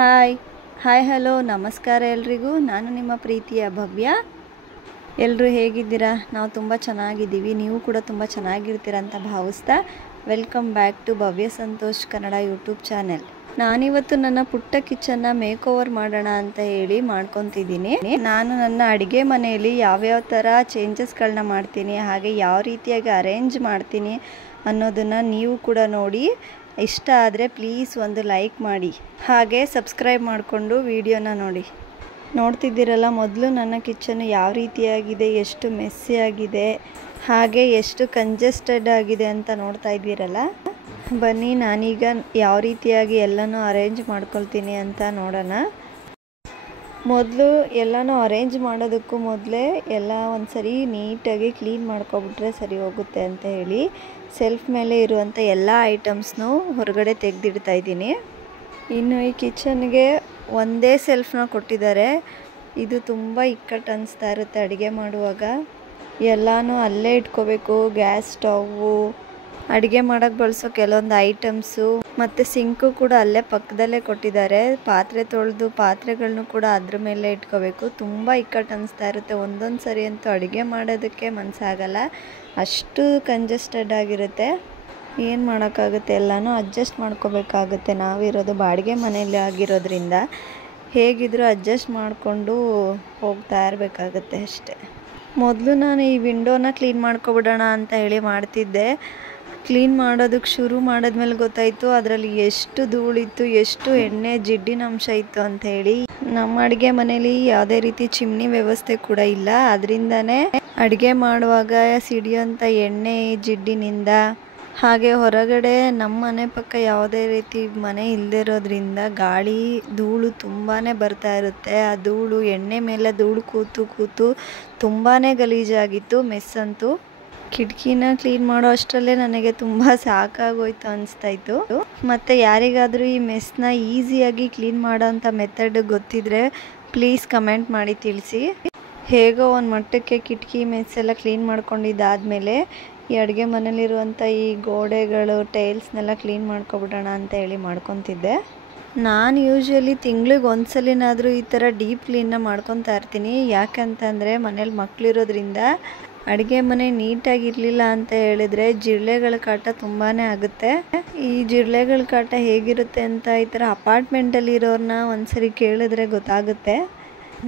Hi hi hello ನಮಸ್ಕಾರ ಎಲ್ರಿಗೂ. ನಾನು ನಿಮ್ಮ ಪ್ರೀತಿಯ ಭವ್ಯ. ಎಲ್ಲರೂ ಹೇಗಿದ್ದೀರಾ? ನಾವು ತುಂಬ ಚೆನ್ನಾಗಿದ್ದೀವಿ. ನೀವು ಕೂಡ ತುಂಬ ಚೆನ್ನಾಗಿರ್ತೀರ ಅಂತ ಭಾವಿಸ್ತಾ welcome back to Bhavya Santosh Kannada YouTube channel. ನಾನಿವತ್ತು ನನ್ನ ಪುಟ್ಟ ಕಿಚನ್ನ ಮೇಕ್ ಓವರ್ ಮಾಡೋಣ ಅಂತ ಹೇಳಿ ಮಾಡ್ಕೊತಿದ್ದೀನಿ. ನಾನು ನನ್ನ ಅಡುಗೆ ಮನೆಯಲ್ಲಿ ಯಾವ್ಯಾವ ಥರ ಚೇಂಜಸ್ಗಳನ್ನ ಮಾಡ್ತೀನಿ, ಹಾಗೆ ಯಾವ ರೀತಿಯಾಗಿ ಅರೇಂಜ್ ಮಾಡ್ತೀನಿ ಅನ್ನೋದನ್ನು ನೀವು ಕೂಡ ನೋಡಿ. ಇಷ್ಟ ಆದರೆ ಪ್ಲೀಸ್ ಒಂದು ಲೈಕ್ ಮಾಡಿ, ಹಾಗೆ ಸಬ್ಸ್ಕ್ರೈಬ್ ಮಾಡಿಕೊಂಡು ವಿಡಿಯೋನ ನೋಡಿ. ನೋಡ್ತಿದ್ದೀರಲ್ಲ, ಮೊದಲು ನನ್ನ ಕಿಚನ್ ಯಾವ ರೀತಿಯಾಗಿದೆ, ಎಷ್ಟು ಮೆಸ್ಸಿ ಆಗಿದೆ, ಹಾಗೆ ಎಷ್ಟು ಕಂಜೆಸ್ಟೆಡ್ ಆಗಿದೆ ಅಂತ ನೋಡ್ತಾ ಇದ್ದೀರಲ್ಲ. ಬನ್ನಿ ನಾನೀಗ ಯಾವ ರೀತಿಯಾಗಿ ಎಲ್ಲನೂ ಅರೇಂಜ್ ಮಾಡ್ಕೊಳ್ತೀನಿ ಅಂತ ನೋಡೋಣ. ಮೊದಲು ಎಲ್ಲನೂ ಅರೇಂಜ್ ಮಾಡೋದಕ್ಕೂ ಮೊದಲೇ ಎಲ್ಲ ಒಂದ್ಸರಿ ನೀಟಾಗಿ ಕ್ಲೀನ್ ಮಾಡ್ಕೊಬಿಟ್ರೆ ಸರಿ ಹೋಗುತ್ತೆ ಅಂತ ಹೇಳಿ ಸೆಲ್ಫ್ ಮೇಲೆ ಇರುವಂಥ ಎಲ್ಲ ಐಟಮ್ಸ್ನೂ ಹೊರಗಡೆ ತೆಗೆದಿಡ್ತಾ ಇದ್ದೀನಿ. ಇನ್ನು ಈ ಕಿಚನ್ಗೆ ಒಂದೇ ಸೆಲ್ಫ್ನ ಕೊಟ್ಟಿದ್ದಾರೆ. ಇದು ತುಂಬ ಇಕ್ಕಟ್ಟು ಅನಿಸ್ತಾ ಇರುತ್ತೆ ಅಡುಗೆ ಮಾಡುವಾಗ. ಎಲ್ಲನೂ ಅಲ್ಲೇ ಇಟ್ಕೋಬೇಕು. ಗ್ಯಾಸ್ ಸ್ಟವ್ವು, ಅಡುಗೆ ಮಾಡೋಕ್ಕೆ ಬಳಸೋ ಕೆಲವೊಂದು ಐಟಮ್ಸು ಮತ್ತು ಸಿಂಕು ಕೂಡ ಅಲ್ಲೇ ಪಕ್ಕದಲ್ಲೇ ಕೊಟ್ಟಿದ್ದಾರೆ. ಪಾತ್ರೆ ತೊಳೆದು ಪಾತ್ರೆಗಳನ್ನು ಕೂಡ ಅದ್ರ ಮೇಲೆ ಇಟ್ಕೋಬೇಕು. ತುಂಬ ಇಕ್ಕಟ್ಟು ಅನಿಸ್ತಾ ಇರುತ್ತೆ. ಒಂದೊಂದು ಸರಿ ಅಂತೂ ಅಡುಗೆ ಮಾಡೋದಕ್ಕೆ ಮನಸ್ಸಾಗಲ್ಲ, ಅಷ್ಟು ಕಂಜೆಸ್ಟೆಡ್ ಆಗಿರುತ್ತೆ. ಏನು ಮಾಡೋಕ್ಕಾಗುತ್ತೆ, ಎಲ್ಲನೂ ಅಡ್ಜಸ್ಟ್ ಮಾಡ್ಕೋಬೇಕಾಗುತ್ತೆ. ನಾವಿರೋದು ಬಾಡಿಗೆ ಮನೆಯಲ್ಲಿ ಆಗಿರೋದ್ರಿಂದ ಹೇಗಿದ್ರೂ ಅಡ್ಜಸ್ಟ್ ಮಾಡಿಕೊಂಡು ಹೋಗ್ತಾ ಇರಬೇಕಾಗುತ್ತೆ ಅಷ್ಟೆ. ಮೊದಲು ನಾನು ಈ ವಿಂಡೋನ ಕ್ಲೀನ್ ಮಾಡ್ಕೊಬಿಡೋಣ ಅಂತ ಹೇಳಿ ಮಾಡ್ತಿದ್ದೆ. ಕ್ಲೀನ್ ಮಾಡೋದಕ್ಕೆ ಶುರು ಮಾಡಿದ್ಮೇಲೆ ಗೊತ್ತಾಯಿತು ಅದರಲ್ಲಿ ಎಷ್ಟು ಧೂಳಿತ್ತು, ಎಷ್ಟು ಎಣ್ಣೆ ಜಿಡ್ಡಿನ ಅಂಶ ಇತ್ತು ಅಂತ ಹೇಳಿ. ನಮ್ಮ ಅಡುಗೆ ಮನೇಲಿ ಯಾವುದೇ ರೀತಿ ಚಿಮ್ನಿ ವ್ಯವಸ್ಥೆ ಕೂಡ ಇಲ್ಲ. ಅದರಿಂದನೇ ಅಡುಗೆ ಮಾಡುವಾಗ ಸಿಡಿಯೋಂಥ ಎಣ್ಣೆ ಜಿಡ್ಡಿನಿಂದ, ಹಾಗೆ ಹೊರಗಡೆ ನಮ್ಮ ಮನೆ ಪಕ್ಕ ಯಾವುದೇ ರೀತಿ ಮನೆ ಇಲ್ಲದಿರೋದ್ರಿಂದ ಗಾಳಿ ಧೂಳು ತುಂಬಾ ಬರ್ತಾ ಇರುತ್ತೆ. ಆ ಧೂಳು, ಎಣ್ಣೆ ಮೇಲೆ ಧೂಳು ಕೂತು ತುಂಬಾ ಗಲೀಜಾಗಿತ್ತು. ಮೆಸ್ಸಂತೂ ಕಿಟಕಿನ ಕ್ಲೀನ್ ಮಾಡೋ ಅಷ್ಟರಲ್ಲೇ ನನಗೆ ತುಂಬ ಸಾಕಾಗೋಯ್ತು ಅನಿಸ್ತಾಯಿತ್ತು. ಮತ್ತು ಯಾರಿಗಾದರೂ ಈ ಮೆಸ್ನ ಈಸಿಯಾಗಿ ಕ್ಲೀನ್ ಮಾಡೋ ಅಂಥ ಮೆಥಡ್ ಗೊತ್ತಿದ್ದರೆ ಪ್ಲೀಸ್ ಕಮೆಂಟ್ ಮಾಡಿ ತಿಳಿಸಿ. ಹೇಗೋ ಒಂದು ಮಟ್ಟಕ್ಕೆ ಕಿಟಕಿ ಮೆಸ್ಸೆಲ್ಲ ಕ್ಲೀನ್ ಮಾಡ್ಕೊಂಡಿದ್ದಾದಮೇಲೆ ಈ ಅಡುಗೆ ಮನೇಲಿರುವಂಥ ಈ ಗೋಡೆಗಳು, ಟೈಲ್ಸ್ನೆಲ್ಲ ಕ್ಲೀನ್ ಮಾಡ್ಕೊಬಿಡೋಣ ಅಂತ ಹೇಳಿ ಮಾಡ್ಕೊತಿದ್ದೆ. ನಾನು ಯೂಶ್ವಲಿ ತಿಂಗ್ಳಿಗೆ ಒಂದ್ಸಲಿನಾದರೂ ಈ ಥರ ಡೀಪ್ ಕ್ಲೀನ್ನ ಮಾಡ್ಕೊತಾ ಇರ್ತೀನಿ. ಯಾಕಂತಂದರೆ ಮನೇಲಿ ಮಕ್ಕಳಿರೋದ್ರಿಂದ ಅಡುಗೆ ಮನೆ ನೀಟಾಗಿರಲಿಲ್ಲ ಅಂತ ಹೇಳಿದರೆ ಜಿರಳೆಗಳ ಕಾಟ ತುಂಬಾ ಆಗುತ್ತೆ. ಈ ಜಿರಳೆಗಳ ಕಾಟ ಹೇಗಿರುತ್ತೆ ಅಂತ ಈ ಥರ ಅಪಾರ್ಟ್ಮೆಂಟಲ್ಲಿ ಇರೋರನ್ನ ಒಂದ್ಸರಿ ಕೇಳಿದ್ರೆ ಗೊತ್ತಾಗುತ್ತೆ.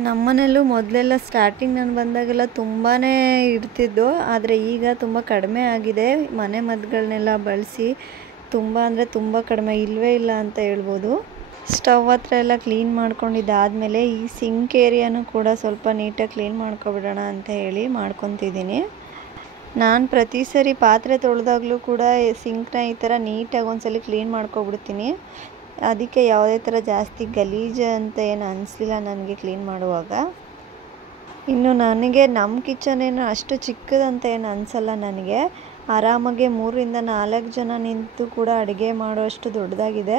ನಮ್ಮನೇಲೂ ಮೊದಲೆಲ್ಲ ಸ್ಟಾರ್ಟಿಂಗ್ ನಾನು ಬಂದಾಗೆಲ್ಲ ತುಂಬಾ ಇರ್ತಿದ್ದು, ಆದರೆ ಈಗ ತುಂಬ ಕಡಿಮೆ ಆಗಿದೆ. ಮನೆ ಮದ್ದುಗಳನ್ನೆಲ್ಲ ಬಳಸಿ ತುಂಬ ಅಂದರೆ ತುಂಬ ಕಡಿಮೆ, ಇಲ್ಲವೇ ಇಲ್ಲ ಅಂತ ಹೇಳ್ಬೋದು. ಸ್ಟವ್ ಹತ್ರ ಎಲ್ಲ ಕ್ಲೀನ್ ಮಾಡ್ಕೊಂಡಿದ್ದಾದಮೇಲೆ ಈ ಸಿಂಕ್ ಏರಿಯಾನು ಕೂಡ ಸ್ವಲ್ಪ ನೀಟಾಗಿ ಕ್ಲೀನ್ ಮಾಡ್ಕೊಬಿಡೋಣ ಅಂತ ಹೇಳಿ ಮಾಡ್ಕೊತಿದ್ದೀನಿ. ನಾನು ಪ್ರತಿ ಸರಿ ಪಾತ್ರೆ ತೊಳೆದಾಗಲೂ ಕೂಡ ಸಿಂಕ್ನ ಈ ಥರ ನೀಟಾಗಿ ಒಂದ್ಸಲಿ ಕ್ಲೀನ್ ಮಾಡ್ಕೊಬಿಡ್ತೀನಿ. ಅದಕ್ಕೆ ಯಾವುದೇ ಥರ ಜಾಸ್ತಿ ಗಲೀಜು ಅಂತ ಏನು ಅನಿಸ್ಲಿಲ್ಲ ನನಗೆ ಕ್ಲೀನ್ ಮಾಡುವಾಗ. ಇನ್ನು ನನಗೆ ನಮ್ಮ ಕಿಚನ್ ಏನು ಅಷ್ಟು ಚಿಕ್ಕದಂತ ಏನು ಅನಿಸಲ್ಲ. ನನಗೆ ಆರಾಮಾಗಿ 3-4 ಜನ ನಿಂತು ಕೂಡ ಅಡುಗೆ ಮಾಡೋಷ್ಟು ದೊಡ್ಡದಾಗಿದೆ.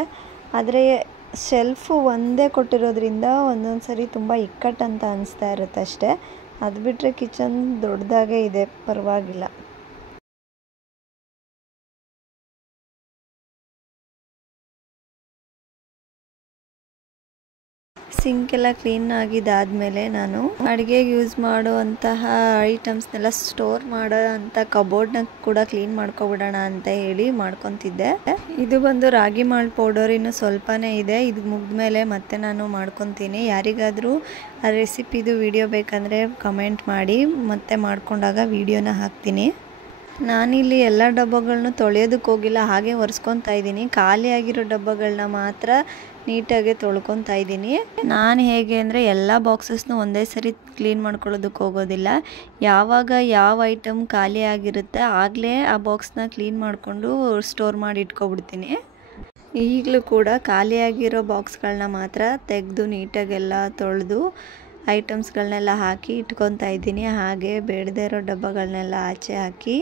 ಆದರೆ ಶೆಲ್ಫು ಒಂದೇ ಕೊಟ್ಟಿರೋದ್ರಿಂದ ಒಂದೊಂದು ಸರಿ ತುಂಬ ಇಕ್ಕಟ್ಟು ಅಂತ ಅನಿಸ್ತಾ ಇರುತ್ತೆ ಅಷ್ಟೇ. ಅದು ಬಿಟ್ಟರೆ ಕಿಚನ್ ದೊಡ್ಡದಾಗೇ ಇದೆ, ಪರವಾಗಿಲ್ಲ. ಸಿಂಕ್ ಎಲ್ಲ ಕ್ಲೀನ್ ಆಗಿದ್ದಾದಮೇಲೆ ನಾನು ಅಡುಗೆಗೆ ಯೂಸ್ ಮಾಡುವಂತಹ ಐಟಮ್ಸ್ನೆಲ್ಲ ಸ್ಟೋರ್ ಮಾಡೋ ಅಂಥ ಕಬೋರ್ಡ್ನ ಕೂಡ ಕ್ಲೀನ್ ಮಾಡ್ಕೊಬಿಡೋಣ ಅಂತ ಹೇಳಿ ಮಾಡ್ಕೊತಿದ್ದೆ. ಇದು ಬಂದು ರಾಗಿ ಮಾಲ್ಟ್ ಪೌಡರ್ ಇನ್ನು ಸ್ವಲ್ಪನೇ ಇದೆ. ಇದು ಮುಗಿದ್ಮೇಲೆ ಮತ್ತೆ ನಾನು ಮಾಡ್ಕೊತೀನಿ. ಯಾರಿಗಾದರೂ ಆ ರೆಸಿಪಿದು ವಿಡಿಯೋ ಬೇಕಂದರೆ ಕಮೆಂಟ್ ಮಾಡಿ, ಮತ್ತೆ ಮಾಡ್ಕೊಂಡಾಗ ವಿಡಿಯೋನ ಹಾಕ್ತೀನಿ. ನಾನಿಲ್ಲಿ ಎಲ್ಲ ಡಬ್ಬಗಳನ್ನೂ ತೊಳೆಯೋದಕ್ಕೆ ಹೋಗಿಲ್ಲ, ಹಾಗೆ ಒರೆಸ್ಕೊತಾ ಇದ್ದೀನಿ. ಖಾಲಿಯಾಗಿರೋ ಡಬ್ಬಗಳನ್ನ ಮಾತ್ರ ನೀಟಾಗಿ ತೊಳ್ಕೊತಾ ಇದ್ದೀನಿ. ನಾನು ಹೇಗೆ ಅಂದರೆ ಎಲ್ಲ ಬಾಕ್ಸಸ್ನೂ ಒಂದೇ ಸರಿ ಕ್ಲೀನ್ ಮಾಡ್ಕೊಳ್ಳೋದಕ್ಕೆ ಹೋಗೋದಿಲ್ಲ. ಯಾವಾಗ ಯಾವ ಐಟಮ್ ಖಾಲಿ ಆಗಿರುತ್ತೆ ಆಗಲೇ ಆ ಬಾಕ್ಸ್ನ ಕ್ಲೀನ್ ಮಾಡಿಕೊಂಡು ಸ್ಟೋರ್ ಮಾಡಿ ಇಟ್ಕೊಬಿಡ್ತೀನಿ. ಈಗಲೂ ಕೂಡ ಖಾಲಿಯಾಗಿರೋ ಬಾಕ್ಸ್ಗಳನ್ನ ಮಾತ್ರ ತೆಗೆದು ನೀಟಾಗೆಲ್ಲ ತೊಳೆದು ಐಟಮ್ಸ್ಗಳನ್ನೆಲ್ಲ ಹಾಕಿ ಇಟ್ಕೊತಾ ಇದ್ದೀನಿ. ಹಾಗೆ ಬೇಡದೇ ಇರೋ ಡಬ್ಬಗಳನ್ನೆಲ್ಲ ಆಚೆ ಹಾಕಿ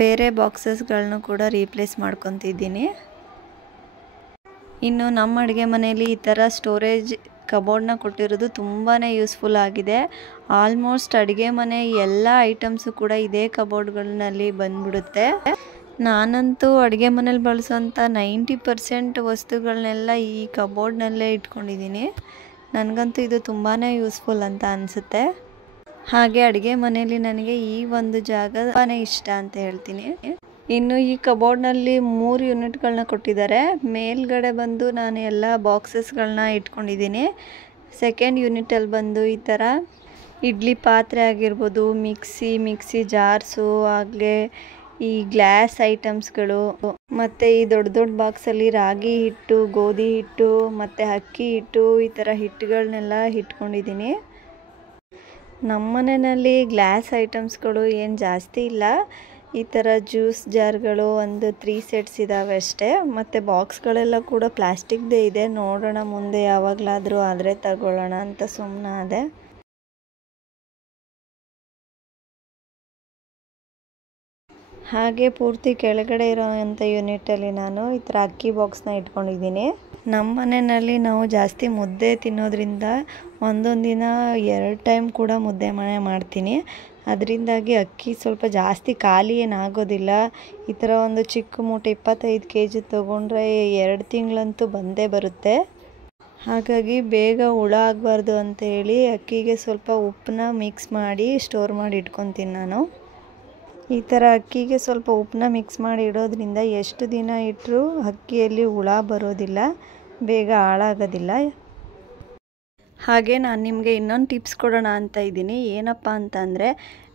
ಬೇರೆ ಬಾಕ್ಸಸ್ಗಳನ್ನೂ ಕೂಡ ರೀಪ್ಲೇಸ್ ಮಾಡ್ಕೊತಿದ್ದೀನಿ. ಇನ್ನು ನಮ್ಮ ಅಡುಗೆ ಮನೆಯಲ್ಲಿ ಈ ಥರ ಸ್ಟೋರೇಜ್ ಕಬೋರ್ಡ್ನ ಕೊಟ್ಟಿರೋದು ತುಂಬಾ ಯೂಸ್ಫುಲ್ ಆಗಿದೆ. ಆಲ್ಮೋಸ್ಟ್ ಅಡುಗೆ ಮನೆ ಎಲ್ಲ ಐಟಮ್ಸು ಕೂಡ ಇದೇ ಕಬೋರ್ಡ್ಗಳಲ್ಲಿ ಬಂದ್ಬಿಡುತ್ತೆ. ನಾನಂತೂ ಅಡುಗೆ ಮನೇಲಿ ಬಳಸೋಂಥ 90% ವಸ್ತುಗಳನ್ನೆಲ್ಲ ಈ ಕಬೋರ್ಡ್ನಲ್ಲೇ ಇಟ್ಕೊಂಡಿದ್ದೀನಿ. ನನಗಂತೂ ಇದು ತುಂಬಾ ಯೂಸ್ಫುಲ್ ಅಂತ ಅನಿಸುತ್ತೆ. ಹಾಗೆ ಅಡುಗೆ ಮನೆಯಲ್ಲಿ ನನಗೆ ಈ ಒಂದು ಜಾಗ ತುಂಬಾ ಇಷ್ಟ ಅಂತ ಹೇಳ್ತೀನಿ. ಇನ್ನು ಈ ಕಬೋರ್ಡ್ನಲ್ಲಿ 3 ಯೂನಿಟ್ಗಳನ್ನ ಕೊಟ್ಟಿದ್ದಾರೆ. ಮೇಲ್ಗಡೆ ಬಂದು ನಾನು ಎಲ್ಲ ಬಾಕ್ಸಸ್ಗಳನ್ನ ಇಟ್ಕೊಂಡಿದ್ದೀನಿ. ಸೆಕೆಂಡ್ ಯೂನಿಟಲ್ಲಿ ಬಂದು ಈ ಥರ ಇಡ್ಲಿ ಪಾತ್ರೆ ಆಗಿರ್ಬೋದು, ಮಿಕ್ಸಿ ಜಾರ್ಸು, ಆಗಲೇ ಈ ಗ್ಲಾಸ್ ಐಟಮ್ಸ್ಗಳು, ಮತ್ತು ಈ ದೊಡ್ಡ ಬಾಕ್ಸಲ್ಲಿ ರಾಗಿ ಹಿಟ್ಟು, ಗೋಧಿ ಹಿಟ್ಟು ಮತ್ತು ಅಕ್ಕಿ ಹಿಟ್ಟು, ಈ ಥರ ಹಿಟ್ಟುಗಳನ್ನೆಲ್ಲ ಇಟ್ಕೊಂಡಿದ್ದೀನಿ. ನಮ್ಮ ಮನೆಯಲ್ಲಿ ಗ್ಲಾಸ್ ಐಟಮ್ಸ್ಗಳು ಏನು ಜಾಸ್ತಿ ಇಲ್ಲ. ಈ ಥರ ಜ್ಯೂಸ್ ಜಾರ್ಗಳು ಒಂದು 3 ಸೆಟ್ಸ್ ಇದ್ದಾವೆ ಅಷ್ಟೇ. ಮತ್ತು ಬಾಕ್ಸ್ಗಳೆಲ್ಲ ಕೂಡ ಪ್ಲಾಸ್ಟಿಕ್ದೇ ಇದೆ. ನೋಡೋಣ ಮುಂದೆ ಯಾವಾಗಲಾದರೂ ಆದರೆ ತಗೊಳ್ಳೋಣ ಅಂತ ಸುಮ್ಮನಾದೆ. ಹಾಗೆ ಪೂರ್ತಿ ಕೆಳಗಡೆ ಇರೋವಂಥ ಯೂನಿಟಲ್ಲಿ ನಾನು ಈ ಥರ ಅಕ್ಕಿ ಬಾಕ್ಸ್ನ ಇಟ್ಕೊಂಡಿದ್ದೀನಿ. ನಮ್ಮ ಮನೆಯಲ್ಲಿ ನಾವು ಜಾಸ್ತಿ ಮುದ್ದೆ ತಿನ್ನೋದ್ರಿಂದ ಒಂದೊಂದು ದಿನ 2 ಟೈಮ್ ಕೂಡ ಮುದ್ದೆ ಮಾಡ್ತೀನಿ. ಅದರಿಂದಾಗಿ ಅಕ್ಕಿ ಸ್ವಲ್ಪ ಜಾಸ್ತಿ ಖಾಲಿ ಏನಾಗೋದಿಲ್ಲ. ಈ ಥರ ಒಂದು ಚಿಕ್ಕ ಮೂಟೆ 25 kg ತೊಗೊಂಡ್ರೆ 2 ತಿಂಗಳಂತೂ ಬಂದೇ ಬರುತ್ತೆ. ಹಾಗಾಗಿ ಬೇಗ ಹುಳ ಆಗಬಾರ್ದು ಅಂತ ಹೇಳಿ ಅಕ್ಕಿಗೆ ಸ್ವಲ್ಪ ಉಪ್ಪನ್ನ ಮಿಕ್ಸ್ ಮಾಡಿ ಸ್ಟೋರ್ ಮಾಡಿ ಇಟ್ಕೊತೀನಿ ನಾನು. ಈ ಥರ ಅಕ್ಕಿಗೆ ಸ್ವಲ್ಪ ಉಪ್ಪನ್ನ ಮಿಕ್ಸ್ ಮಾಡಿ ಇಡೋದ್ರಿಂದ ಎಷ್ಟು ದಿನ ಇಟ್ಟರೂ ಅಕ್ಕಿಯಲ್ಲಿ ಹುಳ ಬರೋದಿಲ್ಲ, ಬೇಗ ಹಾಳಾಗೋದಿಲ್ಲ. ಹಾಗೆ ನಾನು ನಿಮಗೆ ಇನ್ನೊಂದು ಟಿಪ್ಸ್ ಕೊಡೋಣ ಅಂತ ಇದ್ದೀನಿ. ಏನಪ್ಪ ಅಂತಂದರೆ,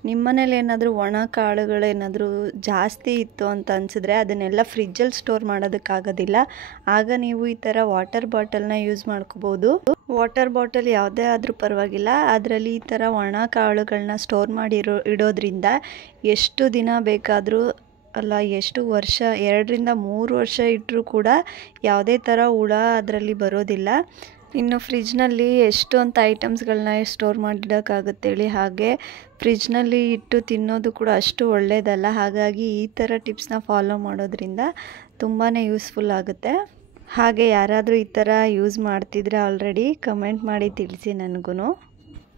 ನಿಮ್ಮ ಮನೇಲಿ ಏನಾದರೂ ಒಣ ಕಾಳುಗಳೇನಾದರೂ ಜಾಸ್ತಿ ಇತ್ತು ಅಂತ ಅನಿಸಿದ್ರೆ ಅದನ್ನೆಲ್ಲ ಫ್ರಿಜ್ಜಲ್ಲಿ ಸ್ಟೋರ್ ಮಾಡೋದಕ್ಕಾಗೋದಿಲ್ಲ. ಆಗ ನೀವು ಈ ಥರ ವಾಟರ್ ಬಾಟಲ್ನ ಯೂಸ್ ಮಾಡ್ಕೋಬೋದು. ವಾಟರ್ ಬಾಟಲ್ ಯಾವುದೇ ಆದರೂ ಪರವಾಗಿಲ್ಲ, ಅದರಲ್ಲಿ ಈ ಥರ ಒಣ ಕಾಳುಗಳನ್ನ ಸ್ಟೋರ್ ಮಾಡಿ ಇಡೋದ್ರಿಂದ ಎಷ್ಟು ದಿನ ಬೇಕಾದರೂ ಅಲ್ಲ, ಎಷ್ಟು ವರ್ಷ, 2 ರಿಂದ 3 ವರ್ಷ ಇಟ್ಟರೂ ಕೂಡ ಯಾವುದೇ ಥರ ಹುಳ ಅದರಲ್ಲಿ ಬರೋದಿಲ್ಲ. ಇನ್ನು ಫ್ರಿಜ್ನಲ್ಲಿ ಎಷ್ಟು ಅಂತ ಐಟಮ್ಸ್ಗಳನ್ನ ಸ್ಟೋರ್ ಮಾಡಿಡೋಕ್ಕಾಗುತ್ತೆ ಹೇಳಿ. ಹಾಗೆ ಫ್ರಿಜ್ನಲ್ಲಿ ಇಟ್ಟು ತಿನ್ನೋದು ಕೂಡ ಅಷ್ಟು ಒಳ್ಳೆಯದಲ್ಲ. ಹಾಗಾಗಿ ಈ ಥರ ಟಿಪ್ಸ್ನ ಫಾಲೋ ಮಾಡೋದ್ರಿಂದ ತುಂಬಾ ಯೂಸ್ಫುಲ್ ಆಗುತ್ತೆ. ಹಾಗೆ ಯಾರಾದರೂ ಈ ಥರ ಯೂಸ್ ಮಾಡ್ತಿದ್ರೆ ಆಲ್ರೆಡಿ ಕಮೆಂಟ್ ಮಾಡಿ ತಿಳಿಸಿ ನನಗೂ.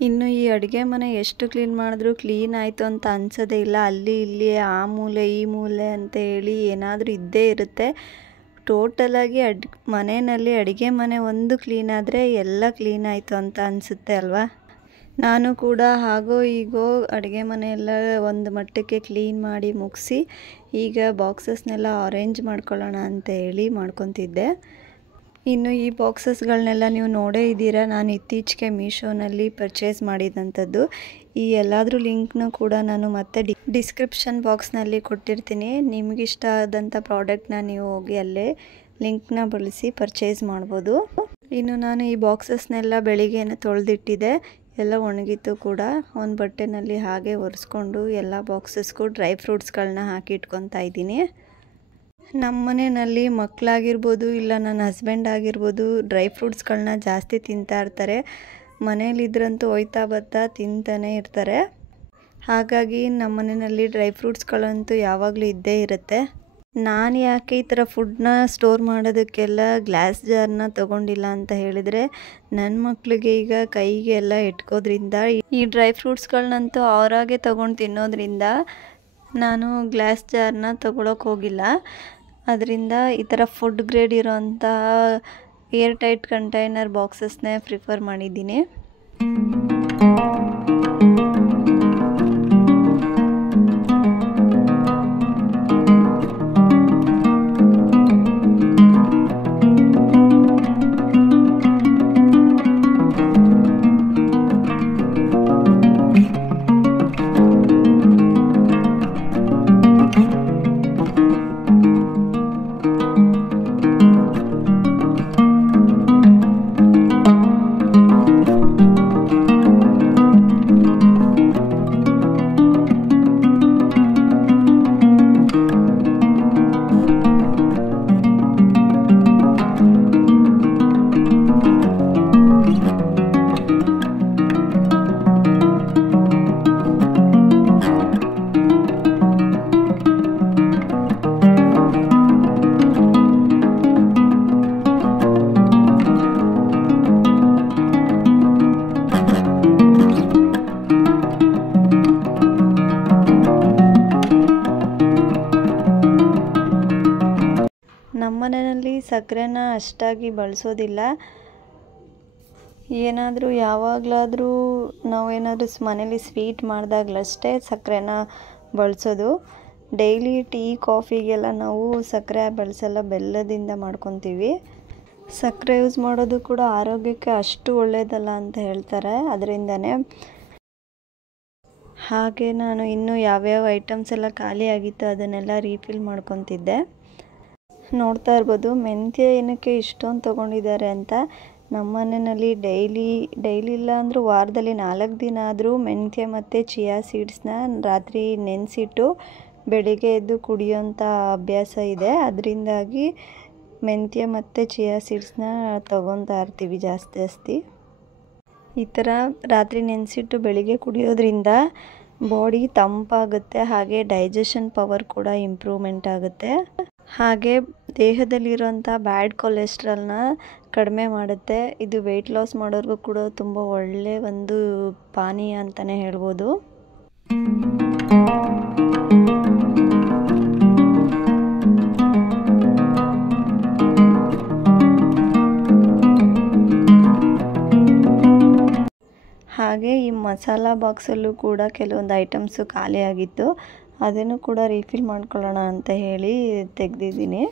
ಇನ್ನು ಈ ಅಡುಗೆ ಮನೆ ಎಷ್ಟು ಕ್ಲೀನ್ ಮಾಡಿದ್ರೂ ಕ್ಲೀನ್ ಆಯಿತು ಅಂತ ಅನಿಸೋದೇ ಇಲ್ಲ. ಅಲ್ಲಿ ಇಲ್ಲಿ ಆ ಮೂಲೆ ಈ ಮೂಲೆ ಅಂತ ಹೇಳಿ ಏನಾದರೂ ಇದ್ದೇ ಇರುತ್ತೆ. ಟೋಟಲಾಗಿ ಮನೆಯಲ್ಲಿ ಅಡುಗೆ ಮನೆ ಒಂದು ಕ್ಲೀನ್ ಆದರೆ ಎಲ್ಲ ಕ್ಲೀನ್ ಆಯಿತು ಅಂತ ಅನಿಸುತ್ತೆ ಅಲ್ವಾ. ನಾನು ಕೂಡ ಹಾಗೋ ಹೀಗೋ ಅಡುಗೆ ಮನೆಯೆಲ್ಲ ಒಂದು ಮಟ್ಟಕ್ಕೆ ಕ್ಲೀನ್ ಮಾಡಿ ಮುಗಿಸಿ ಈಗ ಬಾಕ್ಸಸ್ನೆಲ್ಲ ಅರೇಂಜ್ ಮಾಡ್ಕೊಳ್ಳೋಣ ಅಂತ ಹೇಳಿ ಮಾಡ್ಕೊತಿದ್ದೆ. ಇನ್ನು ಈ ಬಾಕ್ಸಸ್ಗಳನ್ನೆಲ್ಲ ನೀವು ನೋಡೇ ಇದ್ದೀರಾ. ನಾನು ಇತ್ತೀಚೆಗೆ ಮೀಶೋನಲ್ಲಿ ಪರ್ಚೇಸ್ ಮಾಡಿದಂಥದ್ದು. ಈ ಎಲ್ಲಾದರೂ ಲಿಂಕ್ನು ಕೂಡ ನಾನು ಮತ್ತೆ ಡಿಸ್ಕ್ರಿಪ್ಷನ್ ಬಾಕ್ಸ್ನಲ್ಲಿ ಕೊಟ್ಟಿರ್ತೀನಿ. ನಿಮಗಿಷ್ಟ ಆದಂಥ ಪ್ರಾಡಕ್ಟ್ನ ನೀವು ಹೋಗಿ ಅಲ್ಲೇ ಲಿಂಕ್ನ ಬಳಸಿ ಪರ್ಚೇಸ್ ಮಾಡ್ಬೋದು. ಇನ್ನು ನಾನು ಈ ಬಾಕ್ಸಸ್ನೆಲ್ಲ ಬೆಳಿಗ್ಗೆನೇ ತೊಳೆದಿಟ್ಟಿದ್ದೆ. ಎಲ್ಲ ಒಣಗಿತ್ತು ಕೂಡ. ಒಂದು ಬಟ್ಟೆನಲ್ಲಿ ಹಾಗೆ ಒರೆಸ್ಕೊಂಡು ಎಲ್ಲ ಬಾಕ್ಸಸ್ಗೂ ಡ್ರೈ ಫ್ರೂಟ್ಸ್ಗಳನ್ನ ಹಾಕಿ ಇಟ್ಕೊತಾ ಇದ್ದೀನಿ. ನಮ್ಮ ಮನೆಯಲ್ಲಿ ಮಕ್ಕಳಾಗಿರ್ಬೋದು ಇಲ್ಲ ನನ್ನ ಹಸ್ಬೆಂಡ್ ಆಗಿರ್ಬೋದು ಡ್ರೈ ಫ್ರೂಟ್ಸ್ಗಳನ್ನ ಜಾಸ್ತಿ ತಿಂತಾ ಇರ್ತಾರೆ. ಮನೇಲಿದ್ರಂತೂ ಹೋಯ್ತಾ ಬರ್ತಾ ತಿಂತಾನೆ ಇರ್ತಾರೆ. ಹಾಗಾಗಿ ನಮ್ಮ ಮನೆಯಲ್ಲಿ ಡ್ರೈ ಫ್ರೂಟ್ಸ್ಗಳಂತೂ ಯಾವಾಗಲೂ ಇದ್ದೇ ಇರುತ್ತೆ. ನಾನು ಯಾಕೆ ಈ ಥರ ಫುಡ್ನ ಸ್ಟೋರ್ ಮಾಡೋದಕ್ಕೆಲ್ಲ ಗ್ಲಾಸ್ ಜಾರ್ನ ತೊಗೊಂಡಿಲ್ಲ ಅಂತ ಹೇಳಿದರೆ, ನನ್ನ ಮಕ್ಕಳಿಗೆ ಈಗ ಕೈಗೆ ಎಲ್ಲ ಇಟ್ಕೋದ್ರಿಂದ ಈ ಡ್ರೈ ಫ್ರೂಟ್ಸ್ಗಳನ್ನಂತೂ ಅವರಾಗೆ ತೊಗೊಂಡು ತಿನ್ನೋದ್ರಿಂದ ನಾನು ಗ್ಲಾಸ್ ಜಾರ್ನ ತೊಗೊಳಕ್ಕೆ ಹೋಗಿಲ್ಲ. ಅದರಿಂದ ಈ ಥರ ಫುಡ್ ಗ್ರೇಡ್ ಇರೋಂತಹ ಏರ್ ಟೈಟ್ ಕಂಟೈನರ್ ಬಾಕ್ಸಸ್ನೇ ಪ್ರಿಫರ್ ಮಾಡಿದ್ದೀನಿ. ಮನೆಯಲ್ಲಿ ಸಕ್ಕರೆನ ಅಷ್ಟಾಗಿ ಬಳಸೋದಿಲ್ಲ. ಏನಾದರೂ ಯಾವಾಗಲಾದರೂ ನಾವೇನಾದರೂ ಮನೇಲಿ ಸ್ವೀಟ್ ಮಾಡಿದಾಗಲಷ್ಟೇ ಸಕ್ಕರೆನ ಬಳಸೋದು. ಡೈಲಿ ಟೀ ಕಾಫಿಗೆಲ್ಲ ನಾವು ಸಕ್ಕರೆ ಬಳಸಲ್ಲ, ಬೆಲ್ಲದಿಂದ ಮಾಡ್ಕೊತೀವಿ. ಸಕ್ಕರೆ ಯೂಸ್ ಮಾಡೋದು ಕೂಡ ಆರೋಗ್ಯಕ್ಕೆ ಅಷ್ಟು ಒಳ್ಳೆಯದಲ್ಲ ಅಂತ ಹೇಳ್ತಾರೆ. ಅದರಿಂದನೇ ಹಾಗೆ ನಾನು ಇನ್ನೂ ಯಾವ್ಯಾವ ಐಟಮ್ಸ್ ಎಲ್ಲ ಖಾಲಿ ಆಗಿತ್ತು ಅದನ್ನೆಲ್ಲ ರೀಫಿಲ್ ಮಾಡ್ಕೊತಿದ್ದೆ. ನೋಡ್ತಾ ಇರ್ಬೋದು ಮೆಂತ್ಯ ಏನಕ್ಕೆ ಇಷ್ಟೊಂದು ತೊಗೊಂಡಿದ್ದಾರೆ ಅಂತ. ನಮ್ಮ ಮನೆಯಲ್ಲಿ ಡೈಲಿ ಇಲ್ಲ ಅಂದರೂ ವಾರದಲ್ಲಿ 4 ದಿನ ಆದರೂ ಮೆಂತ್ಯ ಮತ್ತು ಚಿಯಾ ಸೀಡ್ಸ್ನ ರಾತ್ರಿ ನೆನೆಸಿಟ್ಟು ಬೆಳಿಗ್ಗೆ ಎದ್ದು ಕುಡಿಯೋಂಥ ಅಭ್ಯಾಸ ಇದೆ. ಅದರಿಂದಾಗಿ ಮೆಂತ್ಯ ಮತ್ತು ಚಿಯಾ ಸೀಡ್ಸ್ನ ತೊಗೊತಾ ಇರ್ತೀವಿ ಜಾಸ್ತಿ. ಈ ಥರ ರಾತ್ರಿ ನೆನೆಸಿಟ್ಟು ಬೆಳಿಗ್ಗೆ ಕುಡಿಯೋದ್ರಿಂದ ಬಾಡಿ ತಂಪಾಗುತ್ತೆ, ಹಾಗೆ ಡೈಜೆಷನ್ ಪವರ್ ಕೂಡ ಇಂಪ್ರೂವ್ಮೆಂಟ್ ಆಗುತ್ತೆ. ಹಾಗೆ ದೇಹದಲ್ಲಿರೋಂಥ ಬ್ಯಾಡ್ ಕೊಲೆಸ್ಟ್ರಾಲ್ನ ಕಡಿಮೆ ಮಾಡುತ್ತೆ. ಇದು ವೆಯ್ಟ್ ಲಾಸ್ ಮಾಡೋರಿಗೂ ಕೂಡ ತುಂಬ ಒಳ್ಳೆಯ ಒಂದು ಪಾನೀಯ ಅಂತಲೇ ಹೇಳ್ಬೋದು. ಹಾಗೆ ಈ ಮಸಾಲ ಬಾಕ್ಸಲ್ಲೂ ಕೂಡ ಕೆಲವೊಂದು ಐಟಮ್ಸು ಖಾಲಿಯಾಗಿತ್ತು, ಅದನ್ನು ಕೂಡ ರೀಫಿಲ್ ಮಾಡ್ಕೊಳ್ಳೋಣ ಅಂತ ಹೇಳಿ ತೆಗೆದಿದ್ದೀನಿ.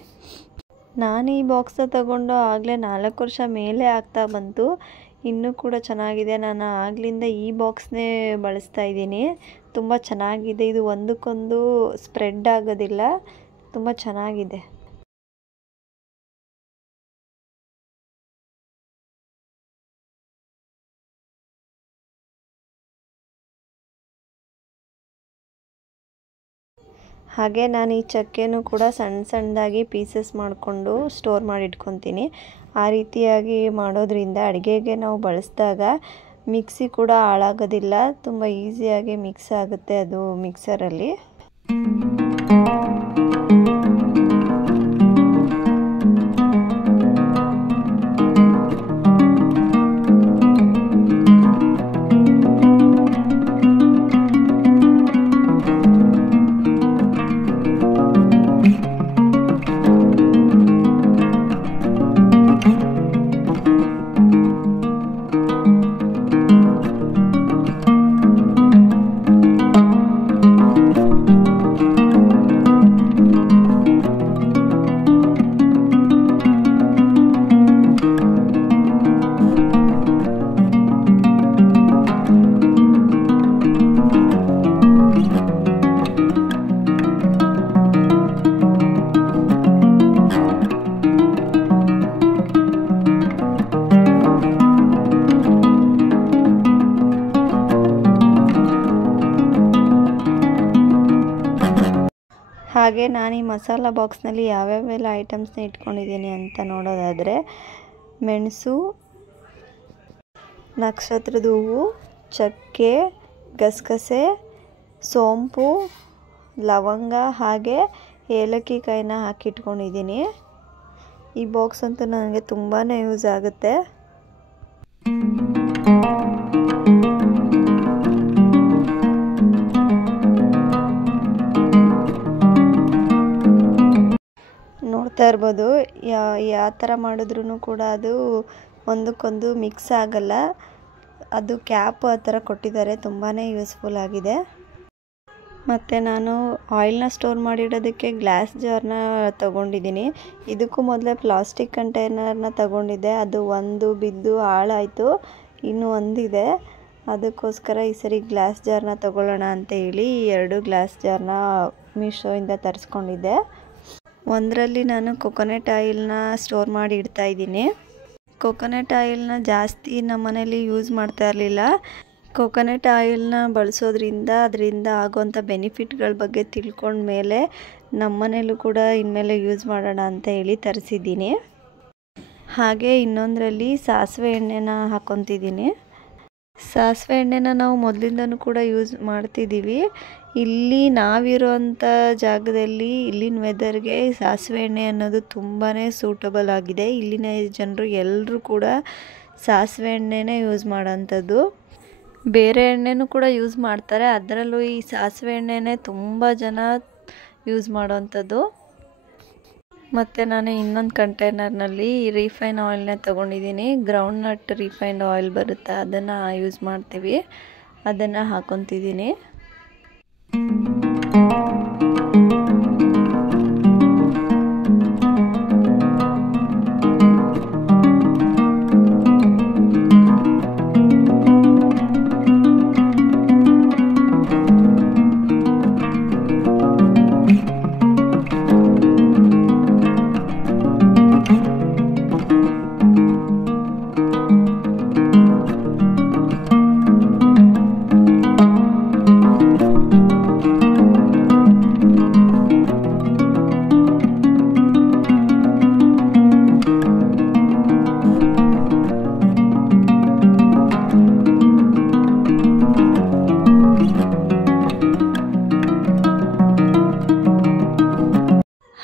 ನಾನು ಈ ಬಾಕ್ಸ್ನ ತಗೊಂಡು ಆಗಲೇ 4 ವರ್ಷ ಮೇಲೆ ಆಗ್ತಾ ಬಂತು. ಇನ್ನೂ ಕೂಡ ಚೆನ್ನಾಗಿದೆ. ನಾನು ಆಗಲಿಂದ ಈ ಬಾಕ್ಸ್ನೇ ಬಳಸ್ತಾ ಇದ್ದೀನಿ. ತುಂಬ ಚೆನ್ನಾಗಿದೆ. ಇದು ಒಂದಕ್ಕೊಂದು ಸ್ಪ್ರೆಡ್ ಆಗೋದಿಲ್ಲ, ತುಂಬ ಚೆನ್ನಾಗಿದೆ. ಹಾಗೆ ನಾನು ಈ ಚಕ್ಕೆನೂ ಕೂಡ ಸಣ್ಣದಾಗಿ ಪೀಸಸ್ ಮಾಡಿಕೊಂಡು ಸ್ಟೋರ್ ಮಾಡಿ ಇಟ್ಕೊತೀನಿ. ಆ ರೀತಿಯಾಗಿ ಮಾಡೋದ್ರಿಂದ ಅಡುಗೆಗೆ ನಾವು ಬಳಸಿದಾಗ ಮಿಕ್ಸಿ ಕೂಡ ಹಾಳಾಗೋದಿಲ್ಲ, ತುಂಬ ಈಸಿಯಾಗಿ ಮಿಕ್ಸ್ ಆಗುತ್ತೆ ಅದು ಮಿಕ್ಸರಲ್ಲಿ. ಹಾಗೆ ನಾನು ಈ ಮಸಾಲ ಬಾಕ್ಸ್ನಲ್ಲಿ ಯಾವ್ಯಾವೆಲ್ಲ ಐಟಮ್ಸ್ನ ಇಟ್ಕೊಂಡಿದ್ದೀನಿ ಅಂತ ನೋಡೋದಾದರೆ ಮೆಣಸು, ನಕ್ಷತ್ರದ ಹೂವು, ಚಕ್ಕೆ, ಗಸಗಸೆ, ಸೋಂಪು, ಲವಂಗ ಹಾಗೆ ಏಲಕ್ಕಿ ಕಾಯಿನ ಹಾಕಿಟ್ಕೊಂಡಿದ್ದೀನಿ. ಈ ಬಾಕ್ಸ್ ಅಂತೂ ನನಗೆ ತುಂಬಾ ಯೂಸ್ ಆಗುತ್ತೆ. ನೋಡ್ತಾ ಇರ್ಬೋದು ಯಾವ ಥರ ಮಾಡಿದ್ರೂ ಕೂಡ ಅದು ಒಂದಕ್ಕೊಂದು ಮಿಕ್ಸ್ ಆಗಲ್ಲ. ಅದು ಕ್ಯಾಪ್ ಆ ಥರ ಕೊಟ್ಟಿದ್ದಾರೆ, ತುಂಬಾ ಯೂಸ್ಫುಲ್ ಆಗಿದೆ. ಮತ್ತು ನಾನು ಆಯಿಲ್ನ ಸ್ಟೋರ್ ಮಾಡಿಡೋದಕ್ಕೆ ಗ್ಲಾಸ್ ಜಾರ್ನ ತೊಗೊಂಡಿದ್ದೀನಿ. ಇದಕ್ಕೂ ಮೊದಲೇ ಪ್ಲಾಸ್ಟಿಕ್ ಕಂಟೈನರ್ನ ತೊಗೊಂಡಿದ್ದೆ, ಅದು ಒಂದು ಬಿದ್ದು ಹಾಳಾಯಿತು, ಇನ್ನೂ ಒಂದಿದೆ. ಅದಕ್ಕೋಸ್ಕರ ಈ ಸರಿ ಗ್ಲಾಸ್ ಜಾರ್ನ ತೊಗೊಳ್ಳೋಣ ಅಂತ ಹೇಳಿ 2 ಗ್ಲಾಸ್ ಜಾರ್ನ ಮೀಶೋಯಿಂದ ತರಿಸ್ಕೊಂಡಿದ್ದೆ. ಒಂದರಲ್ಲಿ ನಾನು ಕೊಕೊನಟ್ ಆಯಿಲ್ನ ಸ್ಟೋರ್ ಮಾಡಿ ಇಡ್ತಾ ಇದ್ದೀನಿ. ಕೊಕೊನಟ್ ಆಯಿಲ್ನ ಜಾಸ್ತಿ ನಮ್ಮ ಮನೇಲಿ ಯೂಸ್ ಮಾಡ್ತಾ ಇರಲಿಲ್ಲ. ಕೊಕೊನಟ್ ಆಯಿಲ್ನ ಬಳಸೋದ್ರಿಂದ ಅದರಿಂದ ಆಗೋವಂಥ ಬೆನಿಫಿಟ್ಗಳ ಬಗ್ಗೆ ತಿಳ್ಕೊಂಡ್ಮೇಲೆ ನಮ್ಮ ಮನೇಲೂ ಕೂಡ ಇನ್ಮೇಲೆ ಯೂಸ್ ಮಾಡೋಣ ಅಂತ ಹೇಳಿ ತರಿಸಿದ್ದೀನಿ. ಹಾಗೆ ಇನ್ನೊಂದರಲ್ಲಿ ಸಾಸಿವೆ ಎಣ್ಣೆನ ಹಾಕ್ಕೊತಿದ್ದೀನಿ. ಸಾಸಿವೆ ಎಣ್ಣೆನ ನಾವು ಮೊದಲಿಂದನೂ ಕೂಡ ಯೂಸ್ ಮಾಡ್ತಿದ್ದೀವಿ. ಇಲ್ಲಿ ನಾವಿರೋಂಥ ಜಾಗದಲ್ಲಿ ಇಲ್ಲಿನ ವೆದರ್ಗೆ ಸಾಸಿವೆ ಎಣ್ಣೆ ಅನ್ನೋದು ತುಂಬಾ ಸೂಟಬಲ್ ಆಗಿದೆ. ಇಲ್ಲಿನ ಜನರು ಎಲ್ಲರೂ ಕೂಡ ಸಾಸಿವೆ ಎಣ್ಣೆನೇ ಯೂಸ್ ಮಾಡೋಂಥದ್ದು. ಬೇರೆ ಎಣ್ಣೆನೂ ಕೂಡ ಯೂಸ್ ಮಾಡ್ತಾರೆ, ಅದರಲ್ಲೂ ಈ ಸಾಸಿವೆ ಎಣ್ಣೆನೇ ತುಂಬ ಜನ ಯೂಸ್ ಮಾಡೋವಂಥದ್ದು. ಮತ್ತು ನಾನು ಇನ್ನೊಂದು ಕಂಟೈನರ್ನಲ್ಲಿ ರೀಫೈನ್ ಆಯಿಲ್ನ ತೊಗೊಂಡಿದ್ದೀನಿ. ಗ್ರೌಂಡ್ ನಟ್ ರೀಫೈನ್ಡ್ ಆಯಿಲ್ ಬರುತ್ತೆ, ಅದನ್ನು ಯೂಸ್ ಮಾಡ್ತೀವಿ. ಅದನ್ನು ಹಾಕ್ಕೊತಿದ್ದೀನಿ.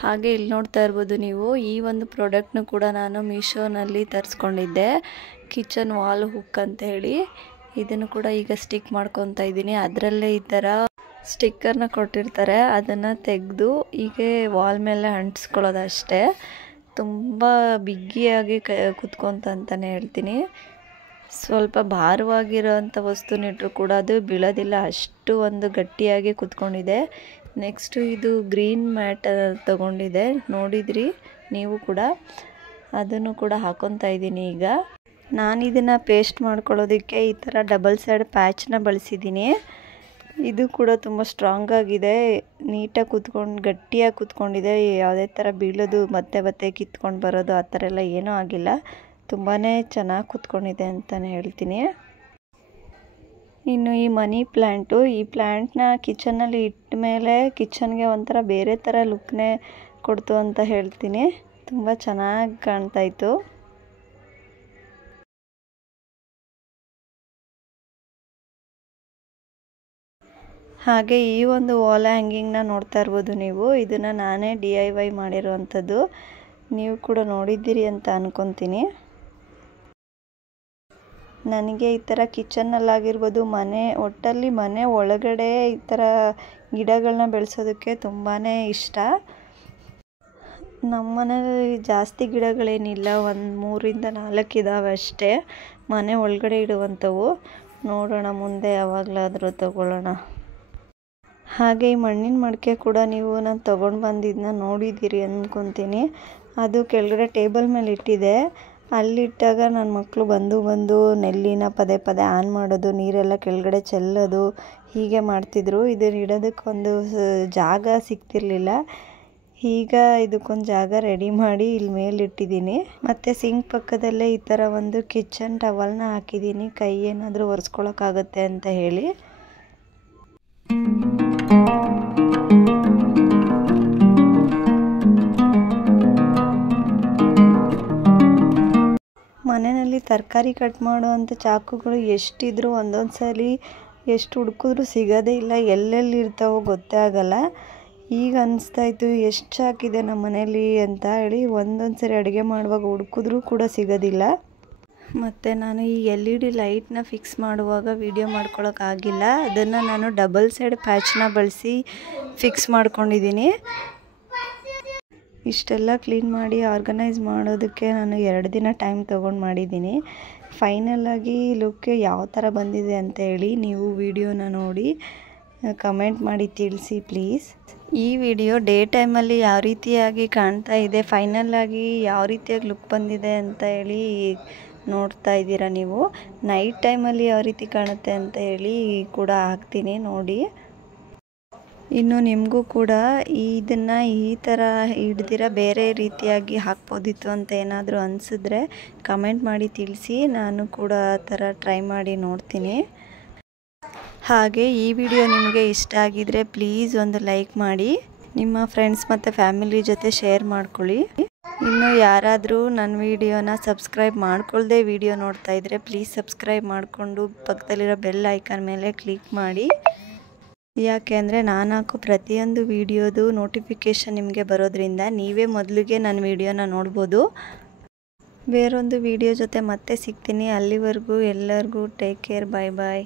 ಹಾಗೆ ಇಲ್ಲಿ ನೋಡ್ತಾ ಇರ್ಬೋದು ನೀವು, ಈ ಒಂದು ಪ್ರಾಡಕ್ಟ್ನು ಕೂಡ ನಾನು ಮೀಶೋನಲ್ಲಿ ತರಿಸ್ಕೊಂಡಿದ್ದೆ. ಕಿಚನ್ ವಾಲ್ ಹುಕ್ ಅಂತ ಹೇಳಿ. ಇದನ್ನು ಕೂಡ ಈಗ ಸ್ಟಿಕ್ ಮಾಡ್ಕೊತಾ ಇದ್ದೀನಿ. ಅದರಲ್ಲೇ ಈ ಥರ ಸ್ಟಿಕ್ಕರ್ನ ಕೊಟ್ಟಿರ್ತಾರೆ, ಅದನ್ನು ತೆಗೆದು ಹೀಗೆ ವಾಲ್ ಮೇಲೆ ಅಂಟಿಸ್ಕೊಳ್ಳೋದು ಅಷ್ಟೇ. ತುಂಬ ಬಿಗಿಯಾಗಿ ಕುತ್ಕೊಂತ ಅಂತಲೇ ಹೇಳ್ತೀನಿ. ಸ್ವಲ್ಪ ಭಾರವಾಗಿರೋಂಥ ವಸ್ತುನಿಟ್ಟರು ಕೂಡ ಅದು ಬೀಳೋದಿಲ್ಲ, ಅಷ್ಟು ಒಂದು ಗಟ್ಟಿಯಾಗಿ ಕುತ್ಕೊಂಡಿದೆ. ನೆಕ್ಸ್ಟು ಇದು ಗ್ರೀನ್ ಮ್ಯಾಟ್ ತಗೊಂಡಿದೆ, ನೋಡಿದ್ರಿ ನೀವು ಕೂಡ. ಅದನ್ನು ಕೂಡ ಹಾಕ್ಕೊತಾ ಇದ್ದೀನಿ ಈಗ. ನಾನು ಇದನ್ನು ಪೇಸ್ಟ್ ಮಾಡ್ಕೊಳ್ಳೋದಕ್ಕೆ ಈ ಥರ ಡಬಲ್ ಸೈಡ್ ಪ್ಯಾಚನ್ನ ಬಳಸಿದ್ದೀನಿ. ಇದು ಕೂಡ ತುಂಬ ಸ್ಟ್ರಾಂಗ್ ಆಗಿದೆ, ನೀಟಾಗಿ ಗಟ್ಟಿಯಾಗಿ ಕುತ್ಕೊಂಡಿದೆ. ಯಾವುದೇ ಥರ ಬೀಳೋದು ಮತ್ತೆ ಕಿತ್ಕೊಂಡು ಬರೋದು ಆ ಥರ ಎಲ್ಲ ಏನೂ ಆಗಿಲ್ಲ. ತುಂಬಾ ಚೆನ್ನಾಗಿ ಕುತ್ಕೊಂಡಿದೆ ಅಂತಲೇ ಹೇಳ್ತೀನಿ. ಇನ್ನು ಈ ಮನಿ ಪ್ಲ್ಯಾಂಟು, ಈ ಪ್ಲ್ಯಾಂಟ್ನ ಕಿಚನಲ್ಲಿ ಇಟ್ಟ ಮೇಲೆ ಕಿಚನ್ಗೆ ಒಂಥರ ಬೇರೆ ಥರ ಲುಕ್ನೇ ಕೊಡ್ತು ಅಂತ ಹೇಳ್ತೀನಿ. ತುಂಬ ಚೆನ್ನಾಗಿ ಕಾಣ್ತಾಯಿತ್ತು. ಹಾಗೆ ಈ ಒಂದು ವಾಲ್ ಹ್ಯಾಂಗಿಂಗ್ನ ನೋಡ್ತಾ ಇರ್ಬೋದು ನೀವು. ಇದನ್ನು ನಾನೇ DIY ಮಾಡಿರುವಂಥದ್ದು. ನೀವು ಕೂಡ ನೋಡಿದ್ದೀರಿ ಅಂತ ಅಂದ್ಕೊತೀನಿ. ನನಗೆ ಈ ಥರ ಕಿಚನ್ನಲ್ಲಾಗಿರ್ಬೋದು, ಒಟ್ಟಲ್ಲಿ ಮನೆ ಒಳಗಡೆ ಈ ಥರ ಗಿಡಗಳನ್ನ ಬೆಳೆಸೋದಕ್ಕೆ ತುಂಬಾ ಇಷ್ಟ. ನಮ್ಮ ಮನೇಲಿ ಜಾಸ್ತಿ ಗಿಡಗಳೇನಿಲ್ಲ, ಒಂದು 3-4 ಇದ್ದಾವೆ ಅಷ್ಟೇ ಮನೆ ಒಳಗಡೆ ಇಡುವಂಥವು. ನೋಡೋಣ ಮುಂದೆ ಯಾವಾಗಲಾದರೂ ತಗೊಳ್ಳೋಣ. ಹಾಗೆ ಈ ಮಣ್ಣಿನ ಮಡಿಕೆ ಕೂಡ ನೀವು ನಾನು ತೊಗೊಂಡು ಬಂದಿದ್ದನ್ನ ನೋಡಿದ್ದೀರಿ ಅಂದ್ಕೊತೀನಿ. ಅದು ಕೆಳಗಡೆ ಟೇಬಲ್ ಮೇಲೆ ಇಟ್ಟಿದೆ. ಅಲ್ಲಿಟ್ಟಾಗ ನನ್ನ ಮಕ್ಕಳು ಬಂದು ನೆಲ್ಲಿನ ಪದೇ ಆನ್ ಮಾಡೋದು, ನೀರೆಲ್ಲ ಕೆಳಗಡೆ ಚೆಲ್ಲೋದು ಹೀಗೆ ಮಾಡ್ತಿದ್ರು. ಇದನ್ನು ಇಡೋದಕ್ಕೊಂದು ಜಾಗ ಸಿಗ್ತಿರ್ಲಿಲ್ಲ. ಈಗ ಇದಕ್ಕೊಂದು ಜಾಗ ರೆಡಿ ಮಾಡಿ ಇಲ್ಲಿ ಮೇಲಿಟ್ಟಿದ್ದೀನಿ. ಮತ್ತು ಸಿಂಕ್ ಪಕ್ಕದಲ್ಲೇ ಈ ಥರ ಒಂದು ಕಿಚನ್ ಟವಲ್ನ ಹಾಕಿದ್ದೀನಿ, ಕೈ ಏನಾದರೂ ಒರೆಸ್ಕೊಳಕ್ಕಾಗತ್ತೆ ಅಂತ ಹೇಳಿ. ಮನೆಯಲ್ಲಿ ತರಕಾರಿ ಕಟ್ ಮಾಡುವಂಥ ಚಾಕುಗಳು ಎಷ್ಟಿದ್ರೂ ಒಂದೊಂದು ಸಲ ಎಷ್ಟು ಹುಡುಕಿದ್ರೂ ಸಿಗೋದೇ ಇಲ್ಲ, ಎಲ್ಲೆಲ್ಲಿ ಇರ್ತಾವೋ ಗೊತ್ತೇ ಆಗಲ್ಲ. ಈಗ ಅನಿಸ್ತಾಯಿತ್ತು ಎಷ್ಟು ಚಾಕಿದೆ ನಮ್ಮ ಮನೇಲಿ ಅಂತ ಹೇಳಿ. ಒಂದೊಂದು ಸರಿ ಅಡುಗೆ ಮಾಡುವಾಗ ಹುಡುಕಿದ್ರೂ ಕೂಡ ಸಿಗೋದಿಲ್ಲ. ಮತ್ತು ನಾನು ಈ LED ಲೈಟ್ನ ಫಿಕ್ಸ್ ಮಾಡುವಾಗ ವಿಡಿಯೋ ಮಾಡ್ಕೊಳಕ್ಕಾಗಿಲ್ಲ. ಅದನ್ನು ನಾನು ಡಬಲ್ ಸೈಡ್ ಪ್ಯಾಚ್ನ ಬಳಸಿ ಫಿಕ್ಸ್ ಮಾಡ್ಕೊಂಡಿದ್ದೀನಿ. ಇಷ್ಟೆಲ್ಲ ಕ್ಲೀನ್ ಮಾಡಿ ಆರ್ಗನೈಸ್ ಮಾಡೋದಕ್ಕೆ ನಾನು 2 ದಿನ ಟೈಮ್ ತೊಗೊಂಡು ಮಾಡಿದ್ದೀನಿ. ಫೈನಲಾಗಿ ಲುಕ್ ಯಾವ ಥರ ಬಂದಿದೆ ಅಂತ ಹೇಳಿ ನೀವು ವಿಡಿಯೋನ ನೋಡಿ ಕಮೆಂಟ್ ಮಾಡಿ ತಿಳಿಸಿ ಪ್ಲೀಸ್. ಈ ವಿಡಿಯೋ ಡೇ ಟೈಮಲ್ಲಿ ಯಾವ ರೀತಿಯಾಗಿ ಕಾಣ್ತಾ ಇದೆ, ಫೈನಲಾಗಿ ಯಾವ ರೀತಿಯಾಗಿ ಲುಕ್ ಬಂದಿದೆ ಅಂತ ಹೇಳಿ ನೋಡ್ತಾ ಇದ್ದೀರಾ ನೀವು. ನೈಟ್ ಟೈಮಲ್ಲಿ ಯಾವ ರೀತಿ ಕಾಣುತ್ತೆ ಅಂತ ಹೇಳಿ ಕೂಡ ಹಾಕ್ತೀನಿ ನೋಡಿ. ಇನ್ನು ನಿಮಗೂ ಕೂಡ ಇದನ್ನು ಈ ಥರ ಹಿಡ್ದಿರ ಬೇರೆ ರೀತಿಯಾಗಿ ಹಾಕ್ಬೋದಿತ್ತು ಅಂತ ಏನಾದರೂ ಅನಿಸಿದ್ರೆ ಕಮೆಂಟ್ ಮಾಡಿ ತಿಳಿಸಿ. ನಾನು ಕೂಡ ಆ ಥರ ಟ್ರೈ ಮಾಡಿ ನೋಡ್ತೀನಿ. ಹಾಗೆ ಈ ವಿಡಿಯೋ ನಿಮಗೆ ಇಷ್ಟ ಆಗಿದರೆ ಪ್ಲೀಸ್ ಒಂದು ಲೈಕ್ ಮಾಡಿ, ನಿಮ್ಮ ಫ್ರೆಂಡ್ಸ್ ಮತ್ತು ಫ್ಯಾಮಿಲಿ ಜೊತೆ ಶೇರ್ ಮಾಡ್ಕೊಳ್ಳಿ. ಇನ್ನು ಯಾರಾದರೂ ನನ್ನ ವಿಡಿಯೋನ ಸಬ್ಸ್ಕ್ರೈಬ್ ಮಾಡ್ಕೊಳ್ಳದೆ ವಿಡಿಯೋ ನೋಡ್ತಾ ಇದ್ದರೆ ಪ್ಲೀಸ್ ಸಬ್ಸ್ಕ್ರೈಬ್ ಮಾಡಿಕೊಂಡು ಪಕ್ಕದಲ್ಲಿರೋ ಬೆಲ್ ಐಕಾನ್ ಮೇಲೆ ಕ್ಲಿಕ್ ಮಾಡಿ. ಯಾಕೆ ಅಂದರೆ ನಾನು ಹಾಕೋ ಪ್ರತಿಯೊಂದು ವಿಡಿಯೋದು ನೋಟಿಫಿಕೇಷನ್ ನಿಮಗೆ ಬರೋದ್ರಿಂದ ನೀವೇ ಮೊದಲಿಗೆ ನನ್ನ ವಿಡಿಯೋನ ನೋಡ್ಬೋದು. ಬೇರೊಂದು ವಿಡಿಯೋ ಜೊತೆ ಮತ್ತೆ ಸಿಗ್ತೀನಿ. ಅಲ್ಲಿವರೆಗೂ ಎಲ್ಲರಿಗೂ ಟೇಕ್ ಕೇರ್, ಬಾಯ್.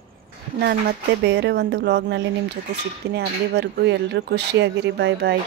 ನಾನು ಮತ್ತೆ ಬೇರೆ ಒಂದು ವ್ಲಾಗ್ನಲ್ಲಿ ನಿಮ್ಮ ಜೊತೆ ಸಿಗ್ತೀನಿ. ಅಲ್ಲಿವರೆಗೂ ಎಲ್ಲರೂ ಖುಷಿಯಾಗಿರಿ. ಬಾಯ್.